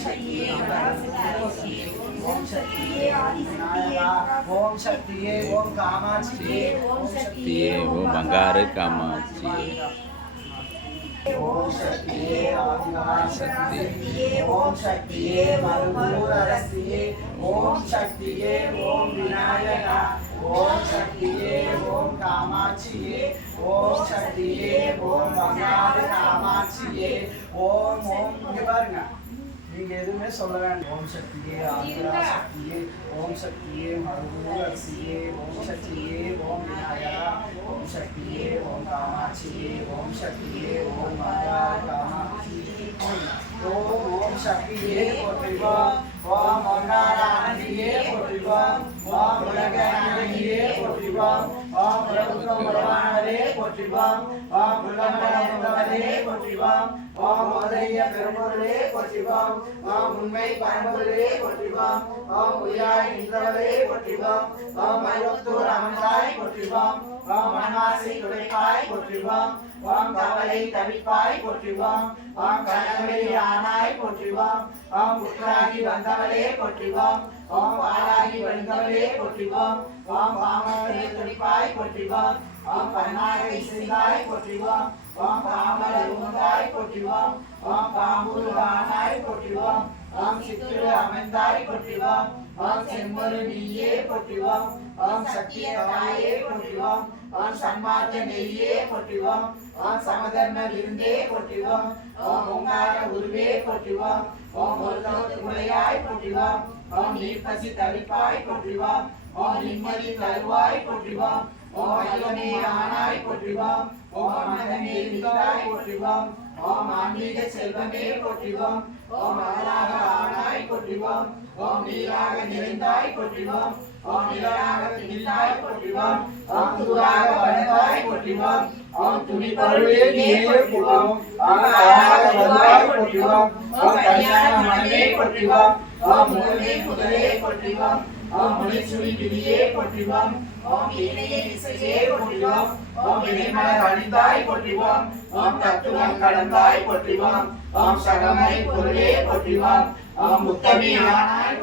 சக்தியே பராசக்தியே ஓம் சக்தியே ஆதிசக்தியே ஓம் சக்தியே ஓம் காமாட்சியே ஓம் சக்தியே ஓ பங்காரு காமாட்சியே ஓம் சக்தியே ஆதிபராசக்தியே சக்தியே ஓம் சக்தியே மருகூர் அரசியே ஓம் சக்தியே ஓம் விநாயகா ஓம் சக்தியே ஓம் காமாட்சியே ஓம் சக்தியே ஓம் பங்காரு காமாட்சியே ஓம் ஓம் இங்க பாருங்க நீங்க எதுவுமே சொல்ல வேண்டாம் ஓம் சக்தியே ஆதிரா சக்தியே ஓம் சக்தியே மருகூர் அரசியே ஓம் சக்தியே ஓம் விநாயகா ஓம் சக்தியே ஓம் காமாட்சியே ஓம் சக்தியே ஓம் பங்காரு காமாட்சியே ஓம் ஓம் சக்தியே போற்றிவோம் ஓம் ஒன்னாராணியே போற்றிவோம் ஓம் உலகநாயகியே போற்றிவோம் ஓம் உலகம் உலகானதே போற்றிவோம் ஓம் உலகமரே போற்றிவோம் ஓம் உதய பெரும்பொருளே போற்றிவோம் ஓம் உண்மை பரம்பொருளே போற்றிவோம் ஓம் உயாய் நின்றவரே போற்றிவோம் ஓம் மருவத்தூர் அமர்ந்தாய் போற்றிவோம் ஓம் மனவாசி துடைப்பாய் போற்றிவோம் ஓம் கவலை தவிப்பாய் போற்றிவோம் ஓம் கனகவெளி ஆனாய் போற்றிவோம் ஓம் புற்றாகி வந்தவளே போற்றிவோம் ஓம் வாழாகி வந்தவளே போற்றிவோம் ஓம் வாமனை துடிப்பாய் போற்றிவோம் ஓம் பன்னாக இசைந்தாய் போற்றிவோம் ஓம் பாமர உந்தாய் போற்றிவோம் ஓம் பாம்புரு ஆனாய் போற்றிவோம் ஓம் சித்திரு அமைந்தாய் போற்றிவோம் ஓம் செம்பொரு நீயே போற்றிவோம் ஓம் சத்திய தாயே போற்றிவோம் ஓம் சன்மார்க்க நெய்யே போற்றிவோம் ஓம் சமதர்ம விருந்தே போற்றிவோம் ஓம் ஓங்கார உருவே போற்றிவோம் ஓம் ஒரு துணையாய் போற்றிவோம் ஓம் நீர்ப்பசி தவிப்பாய் போற்றிவோம் ஓம் நிம்மதி தருவாய் போற்றிவோம் ஓம் ஐயனே ஆனாய் போற்றிவோம். ஓம் அன்னதமே இருந்தாய் போற்றிவோம். ஓம் ஆன்மீக செல்வமே போற்றிவோம். ஓம் அகலாக ஆனாய் போற்றிவோம். ஓம் நீராக நிறைந்தாய் போற்றிவோம். ஓம் போற்றிவோம். ஓம் தூராக வளர்ந்தாய் போற்றிவோம். ஓம் துணி நீயே போற்றிவோம் ஓம் தாயாக வருவாய் போற்றிவோம் ஓம் கல்யாண மனமே போற்றிவோம் ஓம் முதலே முதலே போற்றிவோம் ஓம் முளைச்சுரி விதியே போற்றிவோம் ஓம் இணைய இசையே போற்றிவோம் ஓம் இணைமலர் அணிந்தாய் போற்றிவோம் ஓம் தத்துவம் கடந்தாய் போற்றிவோம் ஓம் சகமை பொருளே ஆனாய்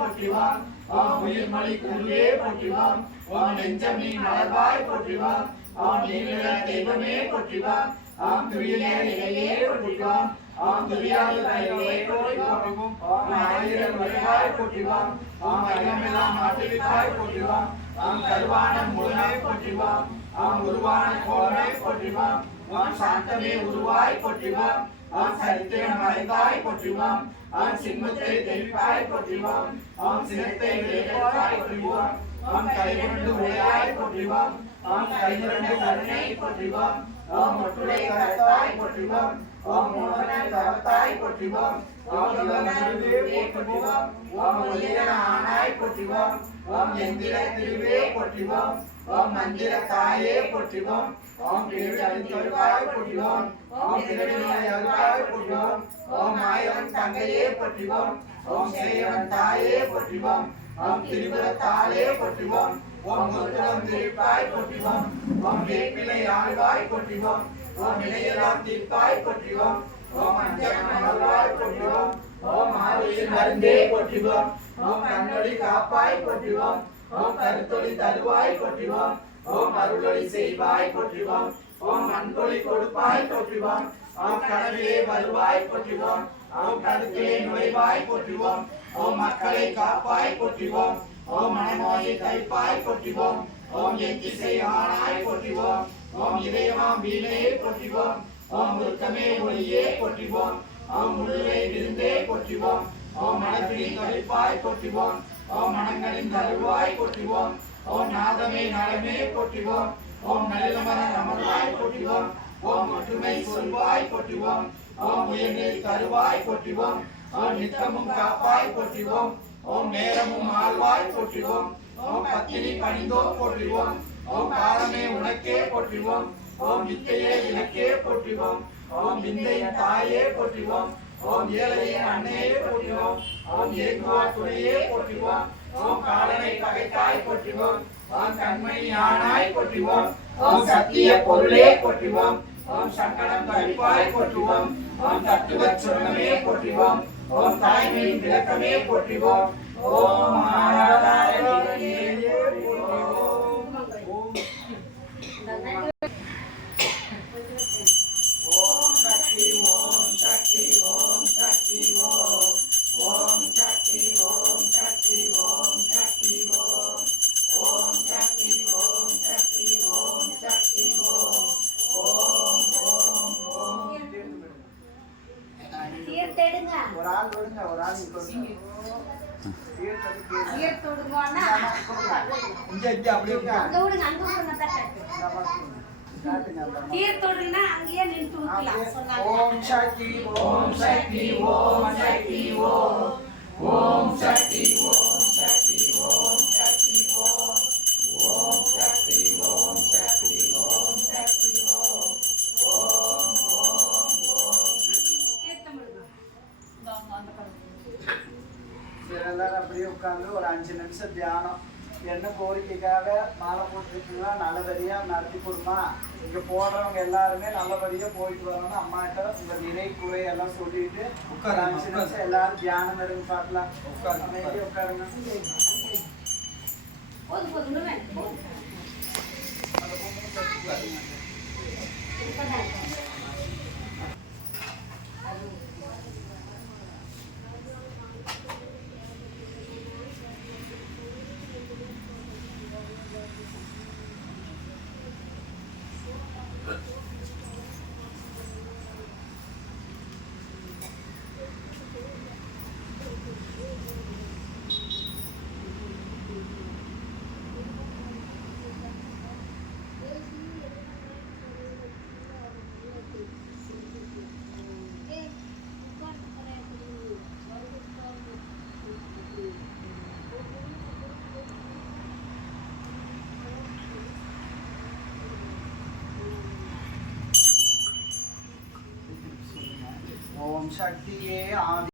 மலர்வாய் போற்றிவோம் ஓம் நீல தெய்வமே போற்றிவோம் ஓம் துயில இலையே போற்றிவோம் ஓம் துரியாத தெய்வமே போற்றிவோம் ஓம் ஆயிரம் வருவாய் போற்றிவோம் ஓம் அகிலமெல்லாம் ஆட்டிவித்தாய் போற்றிவோம் ஓம் கருவான முழுமை போற்றிவோம் ஓம் உருவான கோலமே போற்றிவோம் ஓம் சாந்தமே உருவாய் போற்றிவோம் ஓம் சரித்திரம் மறைந்தாய் போற்றிவோம் ஓம் சிம்மத்தை தெளிப்பாய் போற்றிவோம் ஓம் சினத்தை விளைவாய் போற்றிவோம் நாம் கலைமுரண்டு உடையாய் போற்றிவோம். நாம் கலைமுரண்டு கருணை போற்றிவோம். நாம் ஒட்டுடை கரத்தாய் போற்றிவோம். ஓம் மோகன கரத்தாய் போற்றிவோம். ஓம் யுவனே போற்றிவோம். ஓம் ஒளியன ஆனாய் போற்றிவோம். ஓம் எந்திர திருவே போற்றிவோம். ஓம் மந்திர தாயே போற்றிவோம். ஓம் திருவாய் போற்றிவோம். ஓம் திருவிழாய் போற்றிவோம். ஓம் ஆயிரம் தங்கையே போற்றிவோம். ஓம் சேயவன் தாயே போற்றிவோம். ஓம் திரிபுர தாயே போற்றிவோம் முத்திரம் திருப்பாய் போற்றிவோம் ஓம் வேப்பிலை ஆழ்வாய் போற்றிவோம் ஓம் இளையலாம் தீர்ப்பாய் போற்றிவோம் ஓம் அஞ்சன மலர்வாய் போற்றிவோம் ஓம் ஆறுயிர் மருந்தே போற்றிவோம் ஓம் கண்ணொளி காப்பாய் போற்றிவோம் ஓம் கருத்தொளி தருவாய் போற்றிவோம் ஓம் அருளொளி செய்வாய் போற்றிவோம் ஓம் அன்பொழி கொடுப்பாய் போற்றிவோம் ஓம் கனவிலே வருவாய் போற்றிவோம் ஓம் கருத்திலே நுழைவாய் போற்றுவோம் ஓம் மக்களை காப்பாய் போற்றுவோம் ஓம் மனமாயை கைப்பாய் போற்றுவோம் ஓம் எத்திசை ஆனாய் போற்றுவோம் ஓம் இதயமாம் வீணையை போற்றுவோம் ஓம் உருக்கமே ஒளியே போற்றுவோம் ஓம் முழுவை விருந்தே போற்றுவோம் ஓம் மனத்தினை கழிப்பாய் போற்றுவோம் ஓம் மனங்களின் தருவாய் போற்றுவோம் ஓம் நாதமே நலமே போற்றுவோம் ஓம் நல்லமர அமர்வாய் போற்றுவோம் ஓம் ஒற்றுமை சொல்வாய் போற்றுவோம் ஓம் உயர்நிலை தருவாய் போற்றுவோம் ஓம் நித்தமும் காப்பாய் போற்றுவோம் ஓம் நேரமும் ஆழ்வாய் போற்றுவோம் ஓம் பத்தினி பணிந்தோ போற்றுவோம் ஓம் காலமே உனக்கே போற்றுவோம் ஓம் வித்தையே எனக்கே போற்றுவோம் ஓம் விந்தையின் தாயே போற்றுவோம் ஓம் ஏழையின் அன்னையே போற்றுவோம் ஓம் ஏகுவா துணையே போற்றுவோம் ஓம் காலனை பகைத்தாய் போற்றுவோம் ஓம் கண்மணி ஆனாய் போற்றுவோம் ஓம் சத்திய பொருளே போற்றுவோம் ஓம் சங்கடம் கழிப்பாய் போற்றுவோம் ஓம் தத்துவ சுரங்கமே போற்றுவோம் ஓம் தாய்மையின் விளக்கமே போற்றிவோம் ஓம் மகாராஜாயே போற்றிவோம் ஓம் சக்தி ஓம் சக்தி ஓம் நின்று ஊத்தலாம் சொன்னாங்க ஓம் சக்தி ஓம் சக்தி ஓம் சக்தி ஓம். ஓம் சக்தி ஓம் நிமிஷம் தியானம். என்ன கோரிக்கைக்காக மாலை போட்டுருக்கீங்களா? நல்லபடியா நடத்தி கொடுமா. இங்க போடுறவங்க எல்லாருமே நல்லபடியா போயிட்டு வரணும்னு அம்மா கிட்ட உங்க நிறை குறை எல்லாம் சொல்லிட்டு ஒரு அஞ்சு நிமிஷம் எல்லாரும் தியானம் எடுங்க பார்க்கலாம் அமைதியா உட்காருங்க. ശക്തിയെ ആദി